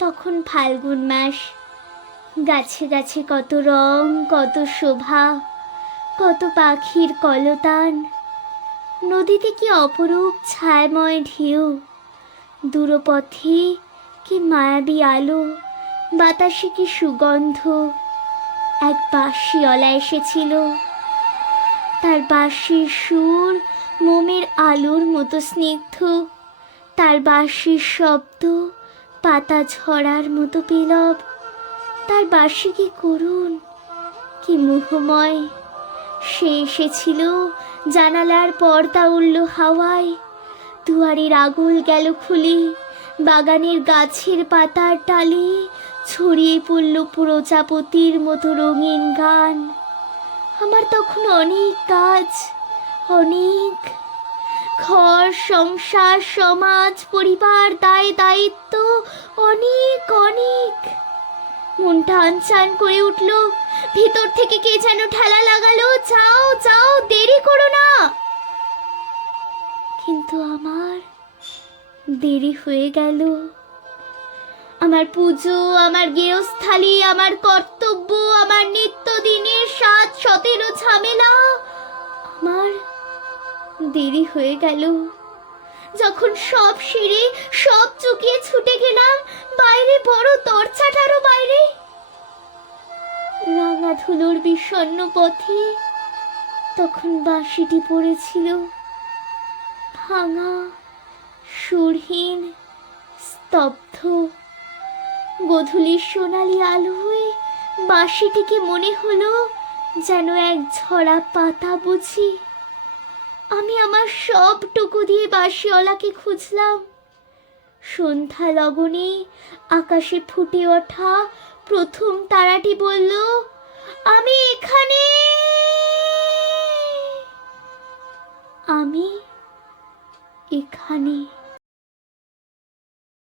তখন ফাল্গুন মাস। গাছে গাছে কত রং, কত শোভা, কত পাখির কলতান। নদীতে কি অপরূপ ছায়াময় ঢেউ, দূরপথে কি মায়াবী আলো, বাতাসে কি সুগন্ধ। এক বাঁশিওয়ালা এসেছিল, তার বাঁশির সুর মোমের আলোর মতো স্নিগ্ধ, তার বাঁশির শব্দ পাতা ঝরার মতো পেলব। তার বাঁশি কি করুণ, কি মোহময়। সে এসেছিল, জানালার পর্দা উড়ল হাওয়ায়, দুয়ারের আগল গেল খুলে, বাগানের গাছের পাতার ডালে ছড়িয়ে পড়ল প্রজাপতির মতো রঙিন গান। আমার তখন অনেক কাজ, অনেক ঘর, সংসার, সমাজ, পরিবার, দায় দায়িত্ব, অনেক অনেক। মনটা আনচান করে উঠল, ভিতর থেকে কে যেন ঠেলা লাগালো, যাও যাও, দেরি করো না। কিন্তু আমার দেরি হয়ে গেল। আমার পুজো, আমার গেরস্থালি, আমার কর্তব্য, আমার নিত্যদিনের 7-17 ঝামেলা, আমার দেরি হয়ে গেল। যখন সব সেরে সব চুকিয়ে ছুটে গেলাম বাইরে, বড় দরজাটারও বাইরে, রাঙা ধুলোর বিষণ্ণ পথে তখন বাঁশিটি পড়েছিল, ভাঙা, সুরহীন, স্তব্ধ। গোধূলির সোনালি আলোয় বাঁশিটিকে মনে হলো যেন এক ঝরা পাতা বুঝি। আমি আমার সবটুকু দিয়ে বাঁশিওয়ালাকে খুঁজলাম। সন্ধ্যা লগনে আকাশে ফুটে ওঠা প্রথম তারাটি বলল, আমি এখানে। আমি এখানে।